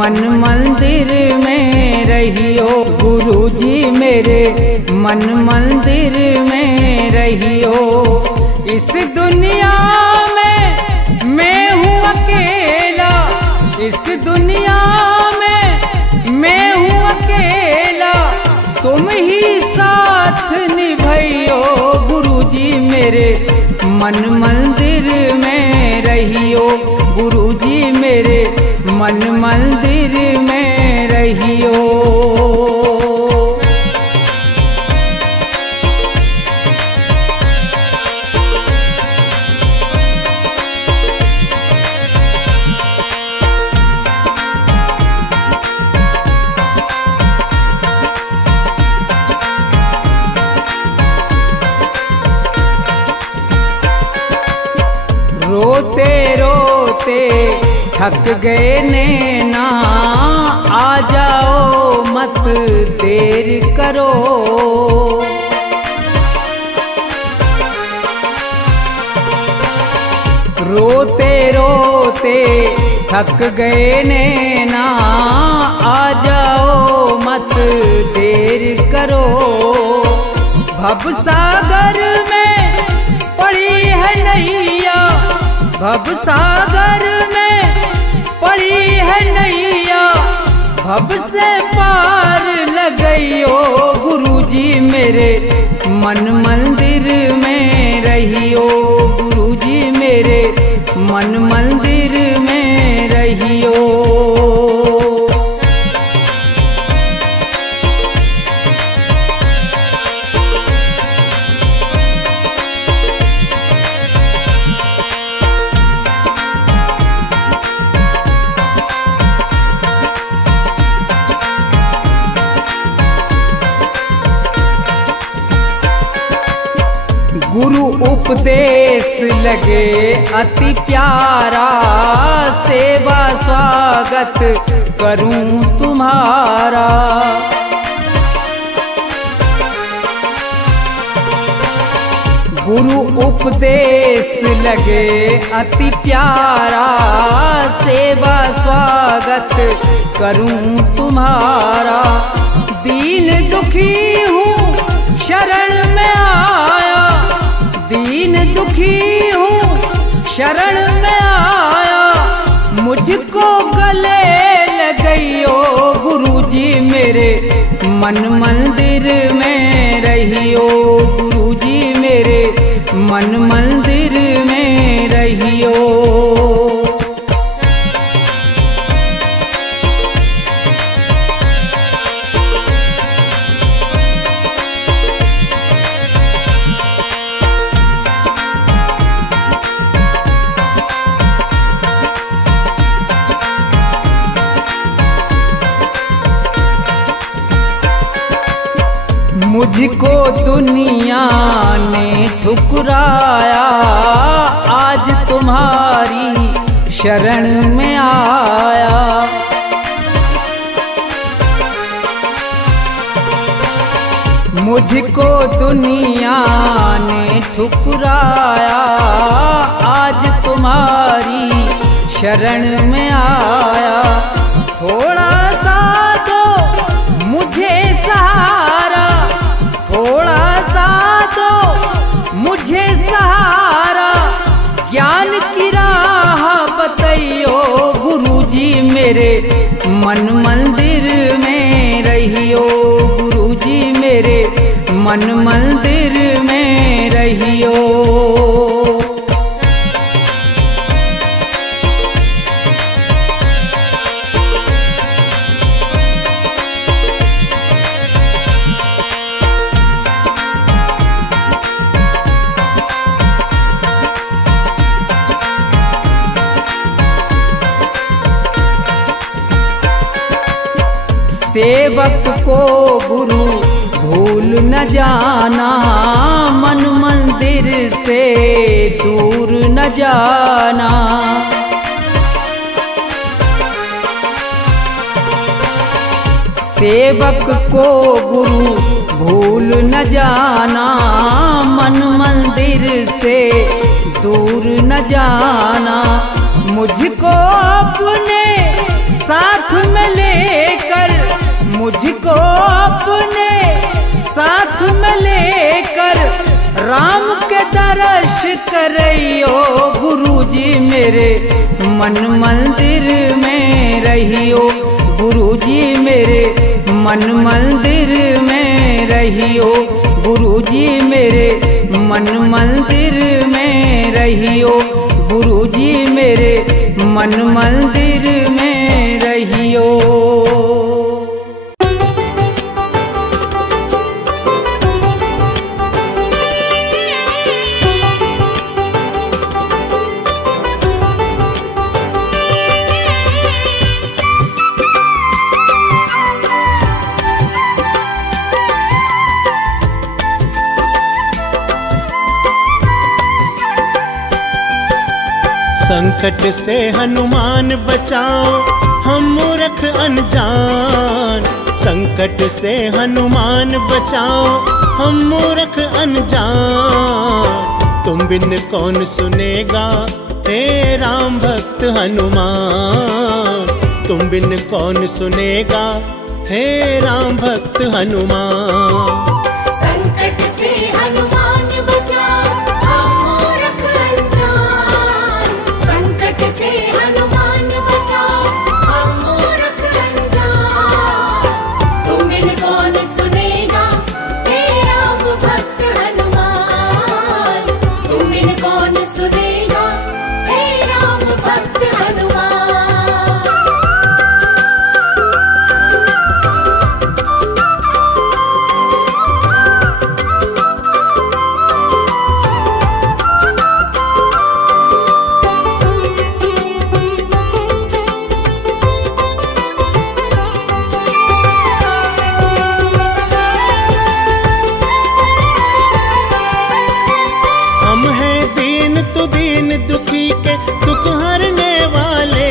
मन मंदिर में रहियो। गुरुजी मेरे मन मंदिर में रहियो। इस दुनिया में मैं हूँ अकेला, इस दुनिया में मैं हूँ अकेला, तुम ही साथ निभाइयो। गुरुजी मेरे मन मंदिर में रहियो। गुरुजी मेरे मन मंदिर में रहियो। रोते रोते थक गए नैना, आ जाओ मत देर करो। रोते रोते थक गए नैना, आ जाओ मत देर करो। भवसागर में पड़ी है नैया, भवसागर में पड़ी है नैया, भव से पार लगइयो। गुरुजी मेरे मन मंदिर में रहियो। गुरुजी मेरे मन मंदिर में रहियो। गुरु उपदेश लगे अति प्यारा, सेवा स्वागत करूं तुम्हारा। गुरु उपदेश लगे अति प्यारा, सेवा स्वागत करूं तुम्हारा। दीन दुखी हूँ शरण में आया, दीन दुखी हूँ शरण में आया, मुझको गले लगइयो। गुरुजी मेरे मन मंदिर में रहियो। गुरुजी मेरे मन मंदिर में रहियो। मुझको दुनिया ने ठुकराया, आज तुम्हारी शरण में आया। मुझको दुनिया ने ठुकराया, आज तुम्हारी शरण में आया। थोड़ा सा दो मुझे सहारा, थोड़ा सा दो मुझे सहारा, ज्ञान की राह बताइयो। गुरुजी मेरे मन मंदिर में रहियो। गुरुजी मेरे मन मंदिर में रहियो। सेवक को गुरु भूल न जाना, मन मंदिर से दूर न जाना। सेवक को गुरु भूल न जाना, मन मंदिर से दूर न जाना। मुझको अपने साथ साथ में लेकर मुझको अपने साथ में लेकर राम के दर्श करियो गुरुजी मेरे मन मंदिर में रहियो गुरुजी मेरे मन मंदिर में रहियो गुरुजी मेरे मन मंदिर में रहियो गुरुजी मेरे मन मंदिर में रहियो। संकट से हनुमान बचाओ हम मूर्ख अनजान। संकट से हनुमान बचाओ हम मूर्ख अनजान। तुम बिन कौन सुनेगा हे राम भक्त हनुमान। तुम बिन कौन सुनेगा हे राम भक्त हनुमान। संकट से हनुमान बचाओ हम मूर्ख अनजान। संकट से हनुमान बचाओ हम मूर्ख अनजान। तुम बिन कौन सुनेगा हे राम भक्त हनुमान। तुम बिन कौन सुनेगा हे राम भक्त हनुमान। हम हैं दीन तु दीन दुखी के दुख हरने वाले।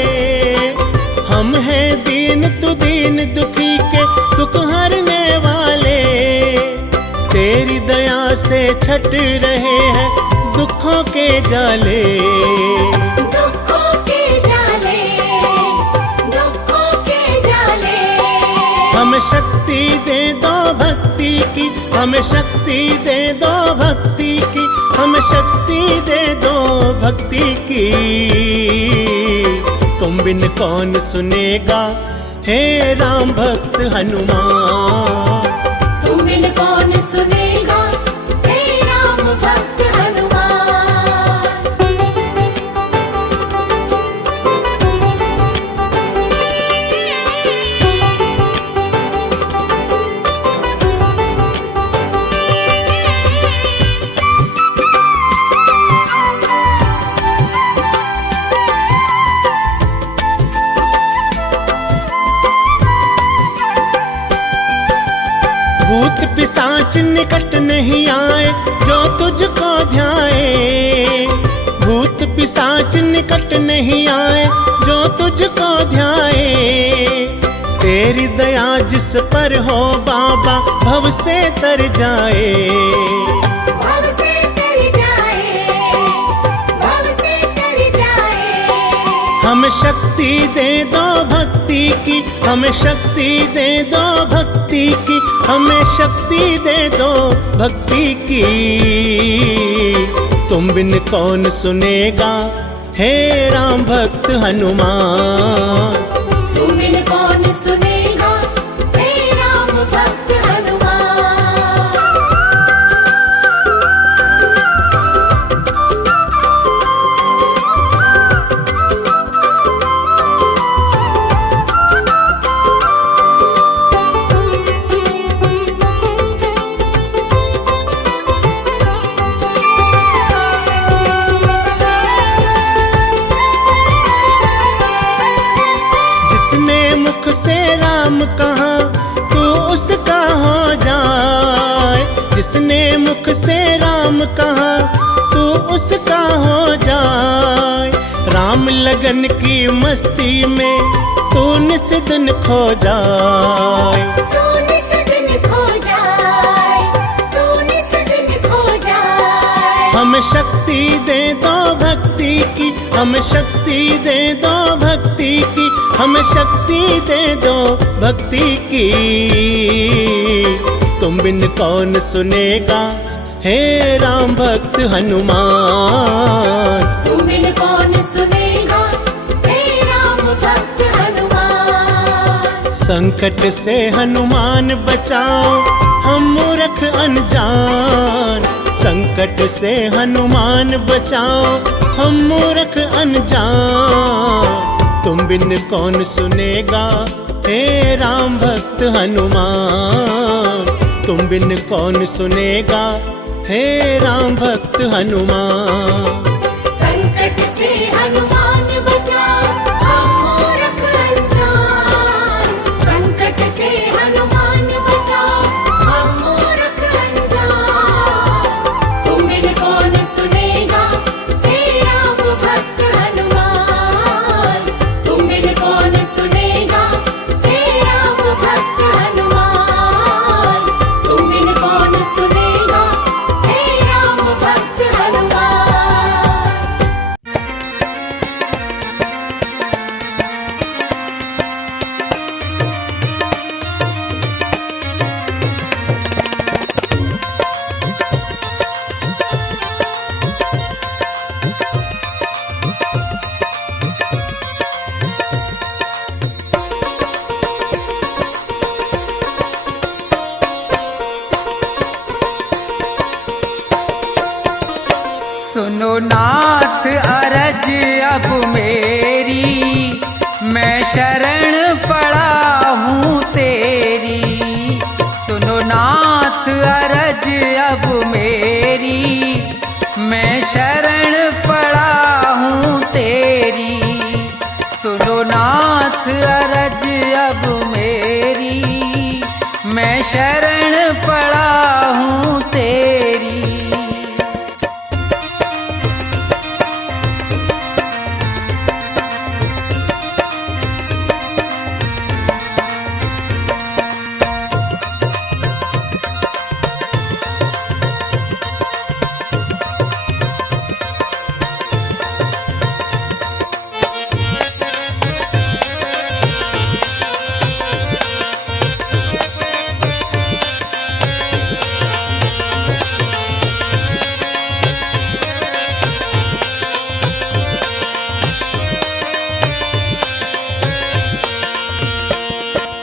हम हैं दीन तु दीन दुखी के दुख हरने वाले। तेरी दया से छट रहे हैं दुखों के जाले। दुखों के जाले, दुखों के जाले। हमें शक्ति दे दो भक्ति की, हमें शक्ति दे दो भक्ति की, हमें शक्ति दे दो भक्ति की। तुम बिन कौन सुनेगा हे राम भक्त हनुमान। तुम बिन कौन सुनेगा हे राम भक्त हनुमान। भूत पिशाच निकट नहीं आए जो तुझको ध्याए। भूत पिशाच निकट नहीं आए जो तुझको ध्याए। तेरी दया जिस पर हो बाबा भव से तर जाए। भव से तर जाए, भव से तर जाए। हमें शक्ति दे दो भक्ति की, हमें शक्ति दे दो भक्ति की, हमें शक्ति दे दो भक्ति की। तुम बिन कौन सुनेगा हे राम भक्त हनुमान। तुम बिन कौन सुनेगा हे राम भक्त हनुमान। जिसने मुख से राम कहा तू उसका हो जाए। राम लगन की मस्ती में तू निस दिन खो जाए। तू निस दिन खो जाए, तू निस दिन खो जाए। हमें शक्ति दे दो भक्ति की, हमें शक्ति दे दो भक्ति की, हमें शक्ति दे दो भक्ति की। तुम बिन कौन सुनेगा हे राम भक्त हनुमान। तुम बिन कौन सुनेगा हे राम भक्त हनुमान। संकट से हनुमान बचाओ हम मूर्ख अनजान, संकट से हनुमान बचाओ हम मूर्ख अनजान। तुम बिन कौन सुनेगा हे राम भक्त हनुमान। तुम बिन कौन सुनेगा हे राम भक्त हनुमान। संकट से हनुमान बचाओ हम मूर्ख अनजान। संकट से हनुमान बचाओ हम मूर्ख अनजान। तुम बिन कौन सुनेगा हे राम भक्त हनुमान। तुम बिन कौन सुनेगा हे राम भक्त हनुमान। तुम बिन कौन सुनेगा हे राम भक्त हनुमान। सुनो नाथ अरज अब मेरी, मैं शरण पड़ा हूँ तेरी। सुनो नाथ अरज अब मेरी, मैं शरण पड़ा हूँ तेरी। सुनो नाथ अरज अब मेरी, मैं शरण पड़ा हूँ तेरी।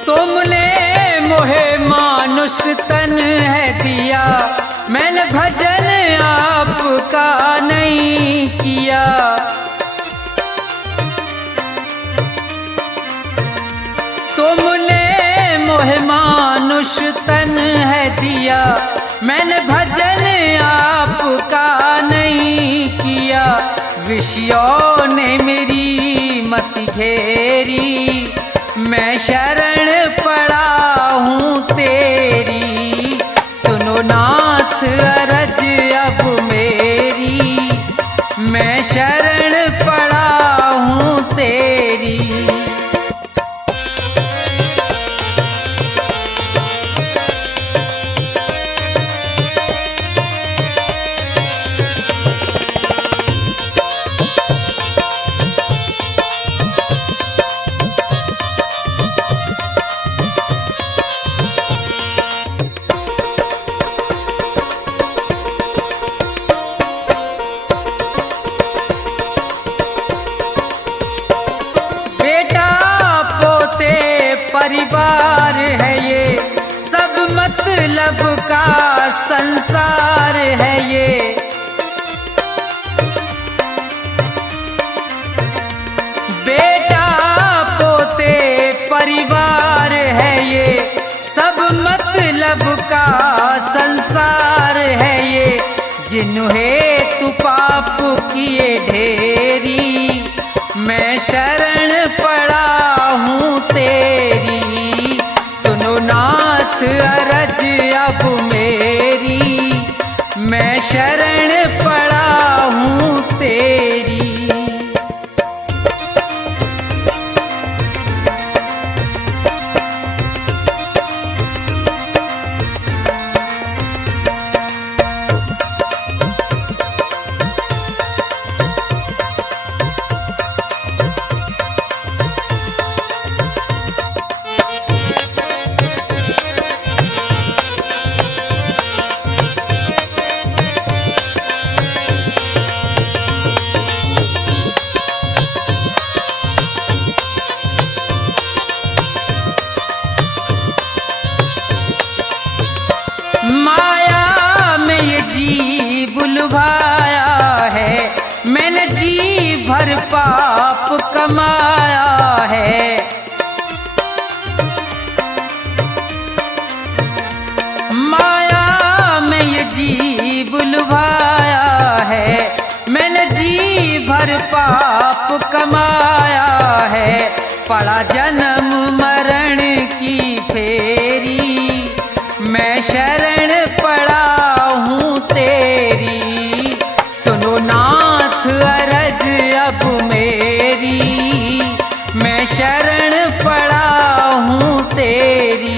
तुमने मोहे मानुष तन है दिया, मैंने भजन आपका नहीं किया। तुमने मोहे मानुष तन है दिया, मैंने भजन आपका नहीं किया। विषयों ने मेरी मति घेरी, मैं शरण पड़ा हूँ तेरी। सुनो नाथ अरज अब मेरी, मैं शरण पड़ा हूँ तेरी। परिवार है ये, सब मतलब का संसार है ये। बेटा पोते परिवार है ये, सब मतलब का संसार है ये। जिन्हें तू पाप किए ढेरी, मैं शरण पड़ा हूँ तेरी। सुनो नाथ अरज अब मेरी, मैं शरण पड़ा हूँ तेरी। लुभाया है, मैंने जी भर पाप कमाया है। माया में ये जीव लुभाया है, मैंने जी भर पाप कमाया है। पड़ा जन्म मरण की फेरी, मैं शरण पड़ा हूँ तेरी। सुनो नाथ अरज अब मेरी, मैं शरण पड़ा हूँ तेरी।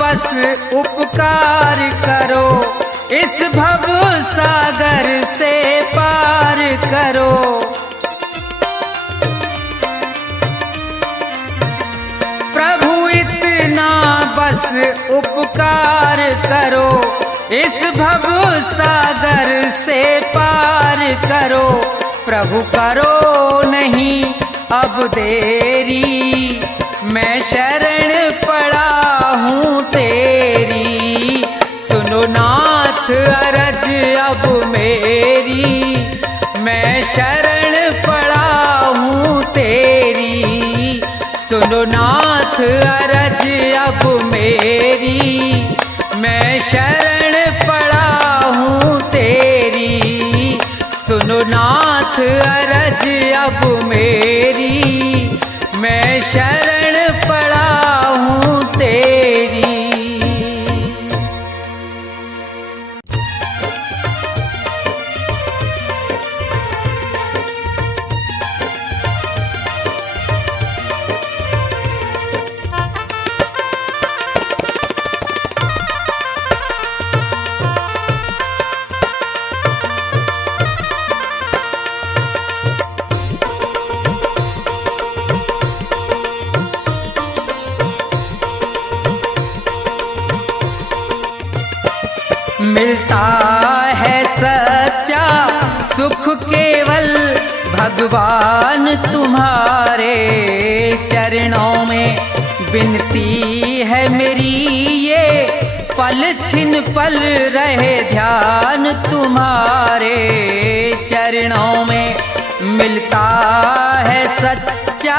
बस उपकार करो, इस भव सागर से पार करो। प्रभु इतना बस उपकार करो, इस भव सागर से पार करो। प्रभु करो नहीं अब देरी, मैं शरण पड़ा हूँ तेरी। सुनो नाथ अरज अब मेरी, मैं शरण पड़ा हूँ तेरी। सुनो नाथ अरज अब मेरी, मैं शरण पड़ा हूँ तेरी। सुनो नाथ अरज अब मेरी, मैं शरण पड़ा हूँ तेरी। मिलता है सच्चा सुख केवल भगवान तुम्हारे चरणों में। विनती है मेरी ये पल छिन पल रहे ध्यान तुम्हारे चरणों में। मिलता है सच्चा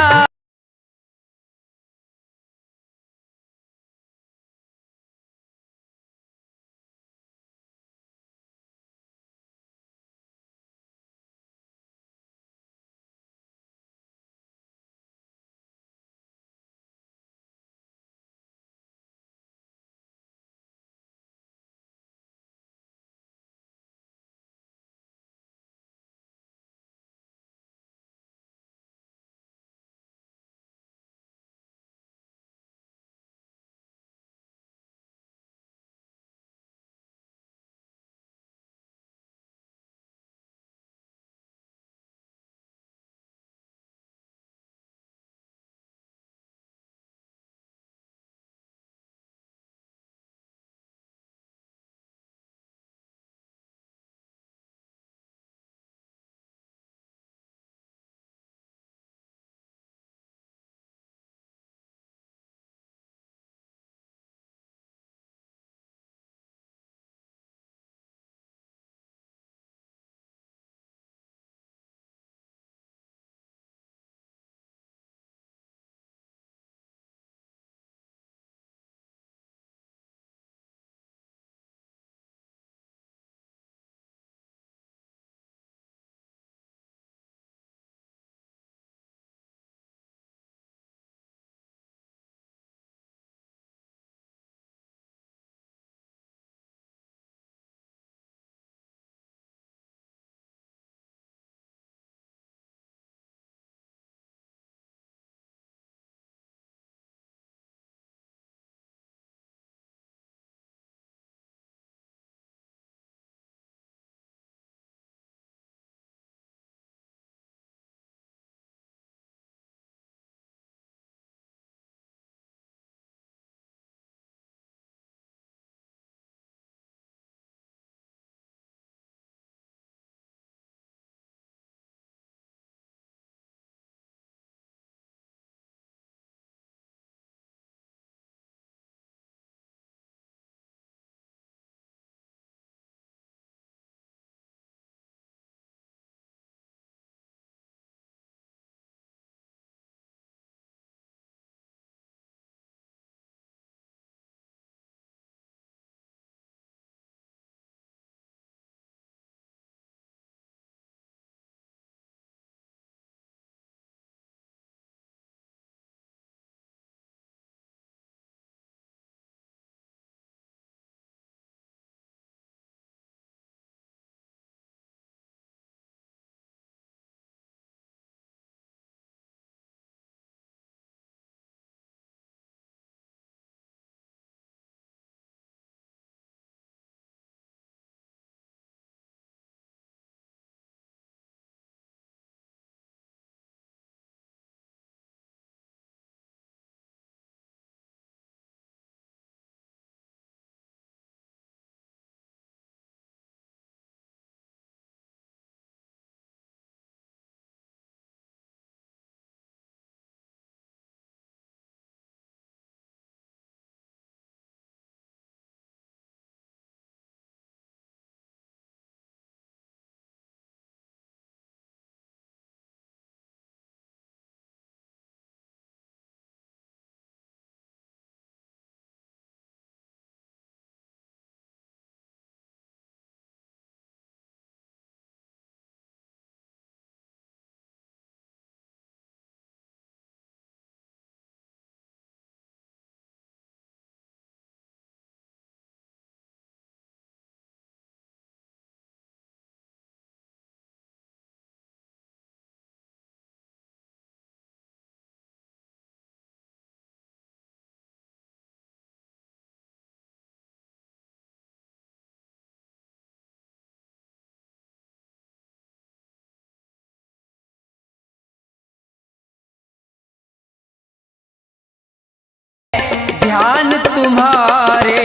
ध्यान तुम्हारे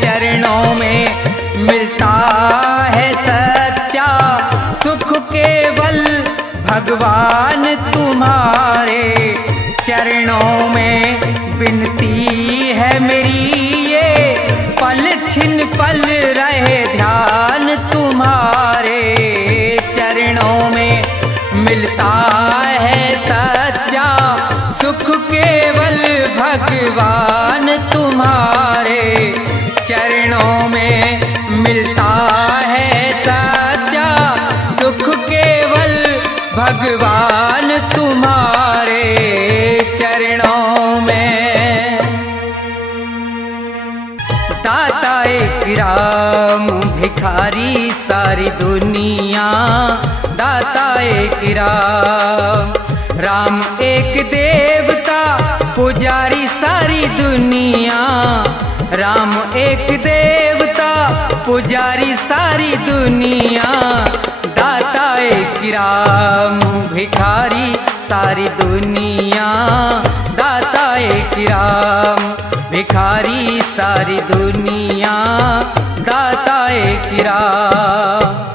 चरणों में मिलता है सच्चा सुख केवल भगवान तुम्हारे चरणों में विनती है मेरी ये पल छिन पल रहे ध्यान तुम्हारे चरणों में मिलता है सच्चा सुख केवल भगवान तुम्हारे चरणों में मिलता है सच्चा सुख केवल भगवान तुम्हारे चरणों में। दाता एक राम भिखारी सारी दुनिया, दाता एक राम, राम एक देवता पुजारी सारी दुनिया, राम एक देवता पुजारी सारी दुनिया, दाता एक राम भिखारी सारी दुनिया, दाता एक राम भिखारी सारी दुनिया, दाता एक राम।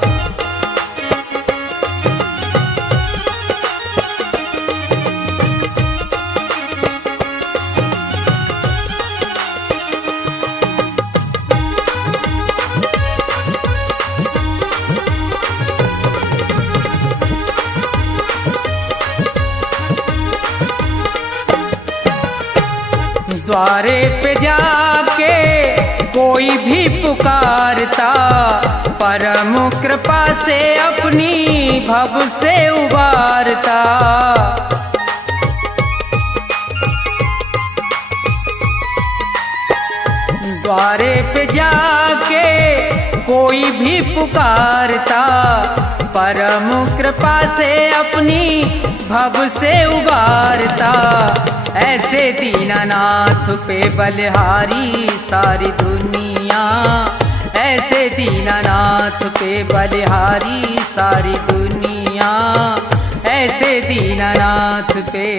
द्वारे पे जाके कोई भी पुकारता, परम कृपा से अपनी भव से उबारता। द्वारे पे जाके कोई भी पुकारता, परम कृपा से अपनी भव से उबारता। ऐसे दीनानाथ पे बलिहारी सारी दुनिया, ऐसे दीनानाथ पे बलिहारी सारी दुनिया, ऐसे दीनानाथ पे।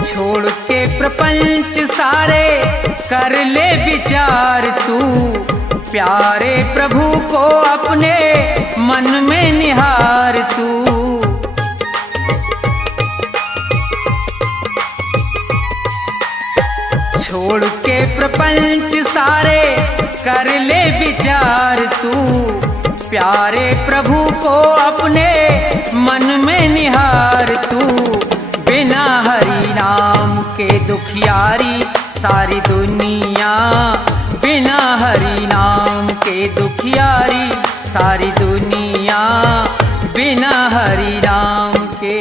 छोड़ के प्रपंच सारे कर ले विचार तू, प्यारे प्रभु को अपने मन में निहार तू। छोड़ के प्रपंच सारे कर ले विचार तू, प्यारे प्रभु को अपने मन में निहार तू। बिना हरि नाम के दुखियारी सारी दुनिया, बिना हरि नाम के दुखियारी सारी दुनिया, बिना हरि नाम के।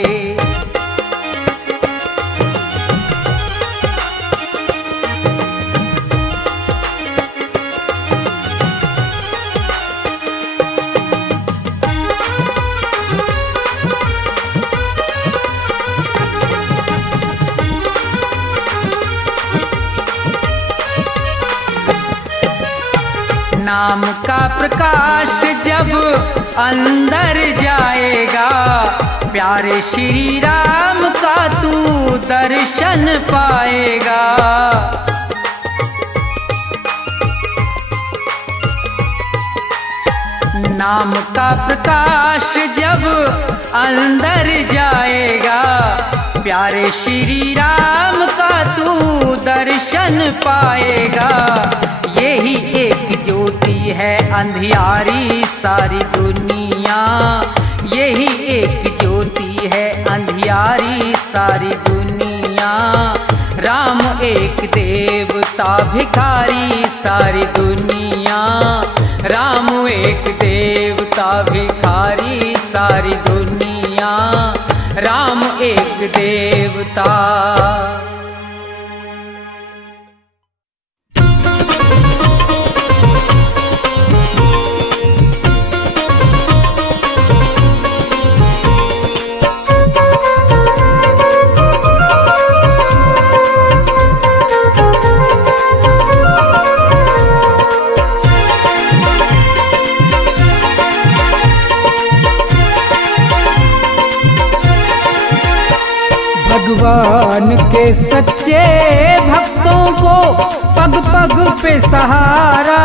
नाम का प्रकाश जब अंदर जाएगा, प्यारे श्री राम का तू दर्शन पाएगा। नाम का प्रकाश जब अंदर जाएगा, प्यारे श्री राम का तू दर्शन पाएगा। यही एक ज्योति है अंधियारी सारी दुनिया, यही एक ज्योति है अंधियारी सारी दुनिया। राम एक देवता भिखारी सारी दुनिया, राम एक देवता भिखारी सारी दुनिया, राम एक देवता। भगवान के सच्चे भक्तों को पग पग पे सहारा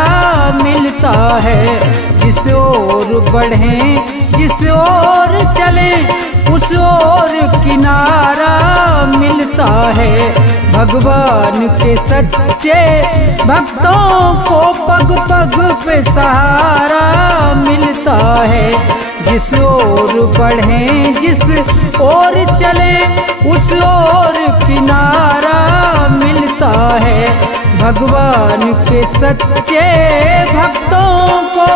मिलता है। जिस ओर बढ़ें जिस ओर चलें उस ओर किनारा मिलता है। भगवान के सच्चे भक्तों को पग पग पे सहारा मिलता है। जिस ओर बढ़ें जिस ओर चलें उस ओर किनारा मिलता है। भगवान के सच्चे भक्तों को।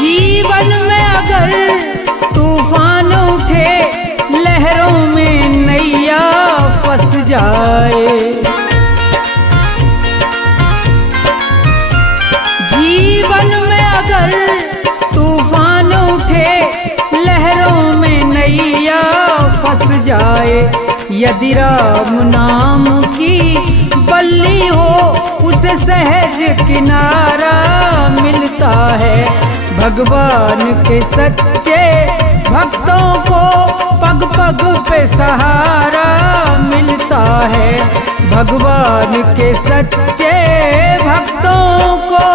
जीवन में अगर तूफान उठे लहरों में नैया फंस जाए। जीवन में अगर तूफान उठे लहरों में नैया फंस जाए। यदि राम नाम की बल्ली हो उसे सहज किनारा मिलता है। भगवान के सच्चे भक्तों को पग पग पे सहारा मिलता है। भगवान के सच्चे भक्तों को।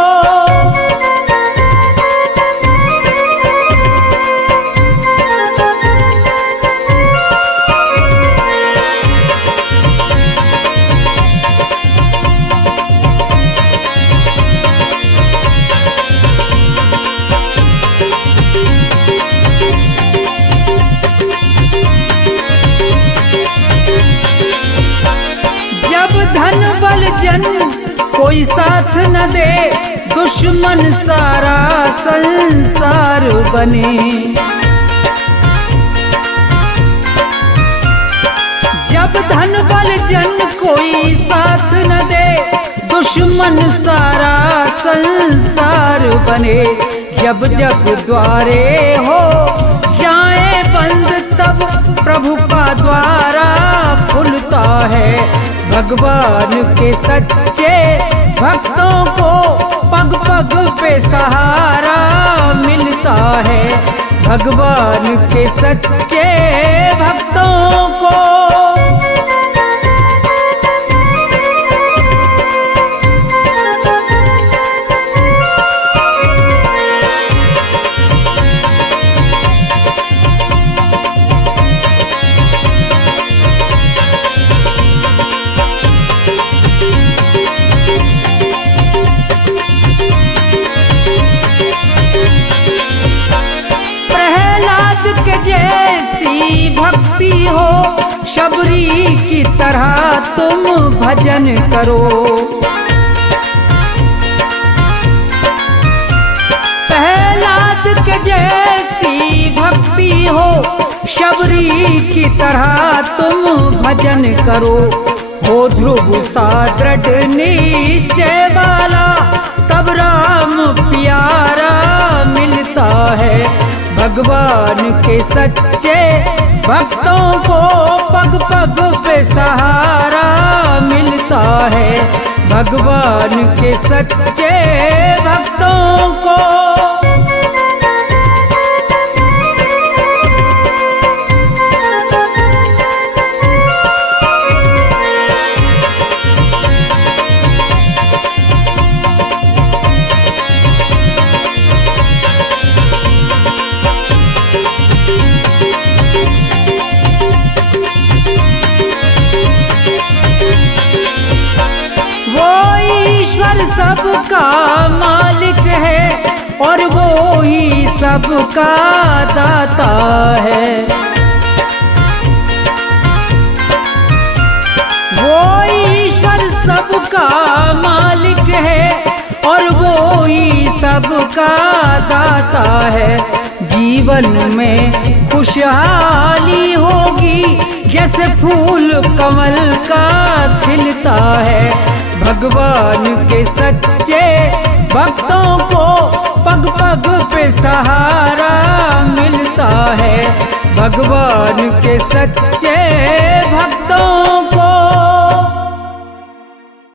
धन बल जन कोई साथ न दे दुश्मन सारा संसार बने। जब धन बल जन कोई साथ न दे दुश्मन सारा संसार बने। जब जब द्वारे हो जाए बंद तब प्रभु का द्वारा खुलता है। भगवान के सच्चे भक्तों को पग पग पे सहारा मिलता है। भगवान के सच्चे भक्तों को। जैसी भक्ति हो शबरी की तरह तुम भजन करो। प्रहलाद के जैसी भक्ति हो शबरी की तरह तुम भजन करो। हो ध्रुव सा दृढ़ निश्चय वाला तब राम प्यारा मिलता है। भगवान के सच्चे भक्तों को पग पग पे सहारा मिलता है। भगवान के सच्चे भक्तों को। सबका मालिक है और वो ही सबका दाता है। वो ईश्वर सबका मालिक है और वो ही सबका दाता है। जीवन में खुशहाली होगी जैसे फूल कमल का खिलता है। भगवान के सच्चे भक्तों को पग पग पे सहारा मिलता है। भगवान के सच्चे